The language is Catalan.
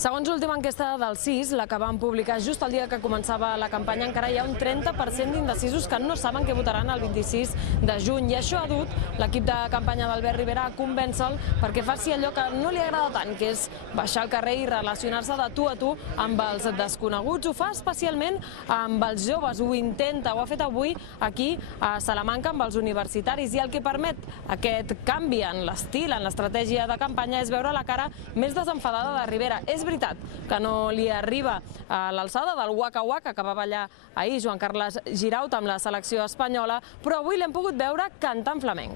Segons l'última enquesta del CIS, la que van publicar just el dia que començava la campanya, encara hi ha un 30% d'indecisos que no saben què votaran el 26 de juny. I això ha dut l'equip de campanya d'Albert Rivera a convèncer-lo perquè faci allò que no li agrada tant, que és baixar al carrer i relacionar-se de tu a tu amb els desconeguts. Ho fa especialment amb els joves, ho intenta, ho ha fet avui aquí a Salamanca amb els universitaris. I el que permet aquest canvi en l'estil, en l'estratègia de campanya, és veure la cara més desenfadada de Rivera. És veritat que no li arriba a l'alçada del Waka Waka que va ballar ahir Joan Carles Giraut amb la selecció espanyola, però avui l'hem pogut veure cantant flamenc.